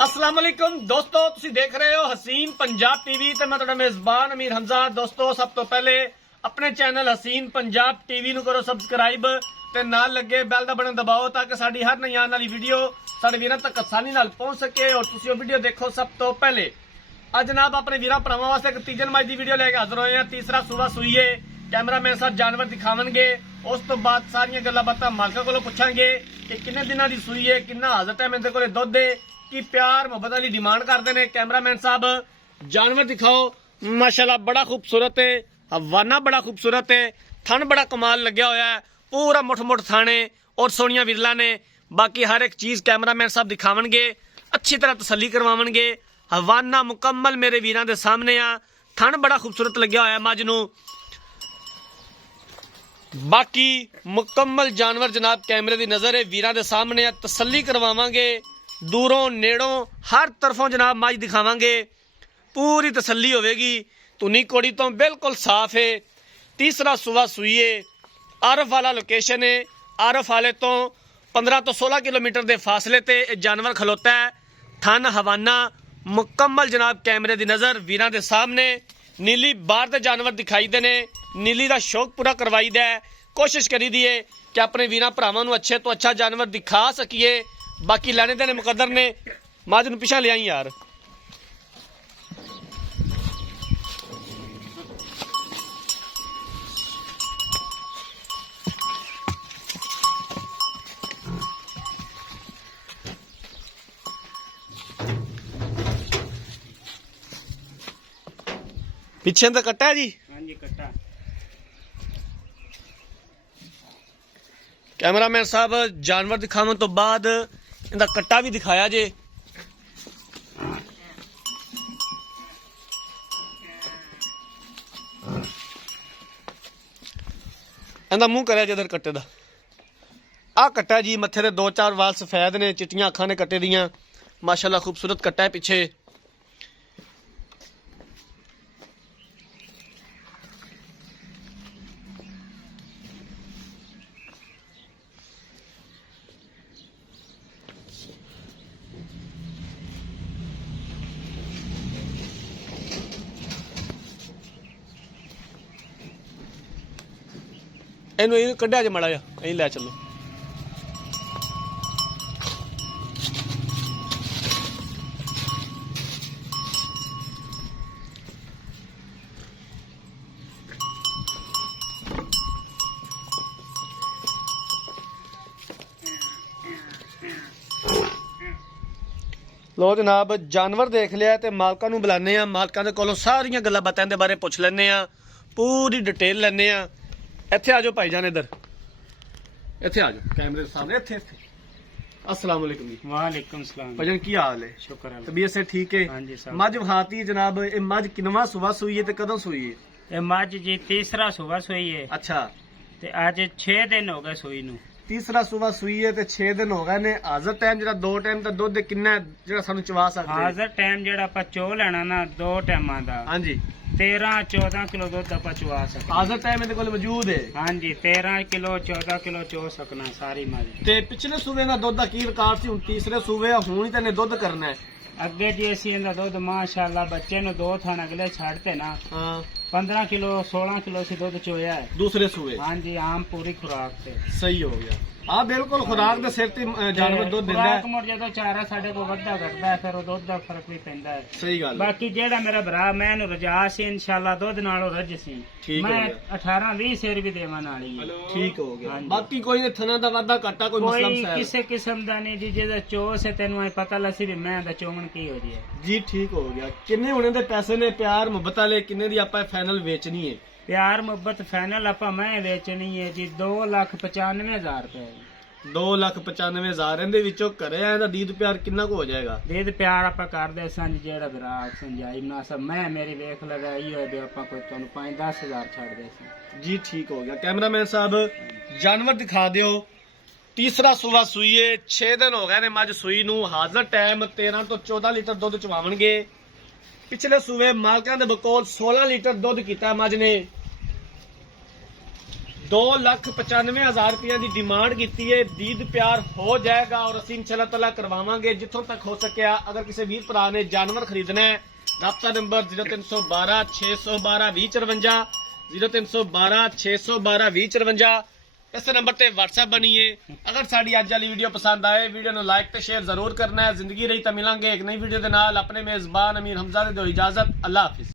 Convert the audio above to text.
अस्सलाम वालेकुम दोस्तों, तुसीं देख रहे हो हसीन पंजाब टीवी ते मैं तुहाडा मेजबान अमीर हमजा। दोस्तों, सब तो पहले अपने चैनल हसीन पंजाब टीवी नूं करो सबसक्राइब ते नाल लगे बैल दा बटन दबाओ ताकि साडी हर नई आने वाली वीडियो साडे वीरां तक आसानी नाल पहुंच सके और तुसीं वीडियो देखो सब तो पहले। अज जनाब अपने वीरां भरावां वास्ते एक तीजन मैच की वीडियो लेके हाजिर होए हैं। तीसरा सूबा सूईए कैमरामैन साहब जानवर दिखावणगे, उस तो बाद सारियां गल्लां बातां मालकां कोलों पुछांगे कि किन्ने दिनां दी सूई है, किन्ना हाजर टाइम इहदे कोले दुध है, की प्यार मुहब्बत वाली डिमांड करते हैं। कैमरामैन साहब जानवर दिखाओ। माशाल्लाह बड़ा खूबसूरत है, हवाना बड़ा खूबसूरत है, थन बड़ा कमाल लग्या होया है, पूरा मुठ मुठ थाने और सोनिया विरला ने। बाकी हर एक चीज कैमरामैन साहब दिखावणगे, अच्छी तरह तसल्ली करवावणगे। हवाना मुकम्मल मेरे वीरां दे सामने आ, थन बड़ा खूबसूरत लग्या होया मझ नूं। बाकी मुकम्मल जानवर जनाब कैमरे की नज़र है वीरां दे सामने आ, तसल्ली करवावांगे। दूरों नेड़ों हर तरफों जनाब मझ दिखावांगे, पूरी तसल्ली होवेगी। धुनी कोड़ी तो बिल्कुल साफ है। तीसरा सूबा सूईए आरफ वाला लोकेशन है। आरफ वाले तो 15 तो 16 किलोमीटर के फासले ते जानवर खलोता है। थन हवाना मुकम्मल जनाब कैमरे की नज़र वीरां दे सामने। नीली बाहर दे जानवर दिखाई दे ने, नीली का शौक पूरा करवाई दा है। कोशिश करी दी है कि अपने वीरां भरावां नूं अच्छे तो अच्छा जानवर दिखा सकीए। बाकी लैने देने मुकद्दर ने। मझ नूं पिछा ले आई यार। पिछे तो कट्टा है जी। हाँ जी कट्टा। कैमरामैन साहब जानवर दिखाने तो बाद इनका कट्टा भी दिखाया जे। इनका मुंह करे जिधर कट्टे दा आ कट्टा जी। मत्थे दे 2-4 वाल सफेद ने, चिट्टियां अखां ने कट्टे दियां। माशाल्लाह खूबसूरत कट्टा है पिछे। ਇਹਨੂੰ ਕੱਢਿਆ ਜੇ ਮਾੜਾ ਜਿਹਾ, ਅਸੀਂ ਲੈ ਚੱਲੋ। लो जनाब जानवर देख लिया ते मालकां नूं बुलाने आ। मालकां दे कोलों सारियां गल्लां बातां दे बारे पुछ लैने आ, पूरी डिटेल लैने आ। इत्थे आ जाओ भाईजान, इधर इत्थे आ जाओ कैमरे के सामने। इत्थे इत्थे अस्सलाम वालेकुम जी। वालेकुम सलाम भाईजान की हाल है? शुक्र है। तबीयत से ठीक है? हाँ जी साहब। मझ वहाती जनाब, ये मझ किनवा सुबह सूई है ते कदों सूई है? ये मझ जी तीसरा सुबह सूई है। अच्छा, ते अज 6 दिन हो गए सूई नूं। तीसरा सुबह सूई है ते 6 दिन हो गए ने। हाजर टाइम जेड़ा 2 टाइम दा दुध किन्ना है जेड़ा सानू चवा सकदे? हाजर टाइम जेड़ा ਆਪਾਂ ਚੋ ਲੈਣਾ ਨਾ 2 ਟਾਈਮਾਂ ਦਾ। हाँ जी, 13-14 किलो दुध ਆਪਾਂ ਚਵਾ ਸਕਦੇ। हाजर टाइम इहदे कोल मौजूद है। हाँ जी 13 किलो 14 किलो ਚੋ ਸਕਣਾ ਸਾਰੀ ਮੱਝ। ਤੇ ਪਿਛਲੇ ਸੂਬੇ ਦਾ ਦੁੱਧ ਦਾ ਕੀ ਰਿਕਾਰਡ ਸੀ? ਹੁਣ ਤੀਸਰੇ ਸੂਬੇ ਹੁਣ ਹੀ ਤੈਨੇ ਦੁੱਧ ਕਰਨਾ ਹੈ। ਅੱਗੇ ਜੀ ਅਸੀਂ ਇਹਦਾ ਦੁੱਧ ਮਾਸ਼ਾਅੱਲਾ ਬੱਚੇ ਨੂੰ 2 ਥਣ ਅਗਲੇ ਛੱਡਤੇ ਨਾ हाँ 15 किलो 16 किलो से दुध चोया है। दूसरे सूबे हाँ जी आम पूरी खुराक से सही हो गया। हाँ बिल्कुल खुराक दे सिर ते जानवर दुध दिंदा खुराक है। मुड़ जदों चारा साडे को वड्डा घटदा है फिर दुध दा फर्क भी पैंदा है। सही गल है। बाकी जेड़ा मेरा भरा मैं नु रजा से इंशाल्लाह दुध नालों रज सी ठीक हो मैं गया। 18-20 सेर भी देवन वाली है। ठीक हो गया। हाँ जी। बाकी कोई ने थना दा वादा घाटा कोई मसला कोई मसाइल? किसी किस्म दा नहीं जी जेदा चो से तेनु आई पता लसी भी मैं दा चोमन की हो जी। जी ठीक हो गया। किन्ने होने दे पैसे ने प्यार मुहब्बत वाले, किन्ने दी आपां फाइनल वेचनी है? प्यार मोहब्बत फाइनल आपा मैं बेचनी है जी 2,95,000 रुपए। 2,95,000 ਇਹਦੇ ਵਿੱਚੋਂ ਘਰੇ ਆਇਆ ਦਾ ਦੀਦ ਪਿਆਰ ਕਿੰਨਾ ਕੁ ਹੋ ਜਾਏਗਾ? दीद प्यार आप करते संज जेड़ा विराट संजाई मुनासब मैं मेरी वेख लगाई हो आप कोई 5-10 हजार छड़ दे। जी ठीक हो गया। कैमरामैन साहब जानवर दिखा दियो। तीसरा सूबा सूई है, 6 दिन हो गए ने मझ सूई नूं। हाजर टाइम 13 तो 14 लीटर दुध चवावणगे। पिछले सूबे मालकां दे बकोल 16 लीटर दुध कीता मझ ने। 2,95,000 रुपया की डिमांड की है। दीद प्यार हो जाएगा और असीं इंशाअल्लाह तआला करवावांगे जिथों तक हो सकिया। अगर किसी वीर भरा ने जानवर खरीदना है, राब्ता नंबर 0312 612 2054 0312 612 2054 इस नंबर ते व्हाट्सएप बनिए। अगर साड़ी अज वाली वीडियो पसंद आए, वीडियो को लाइक ते शेयर जरूर करना है। जिंदगी रही तो मिलांगे एक नई वीडियो के नाल। अपने मेजबान अमीर हमजा दे दो इजाजत। अल्लाह हाफिज।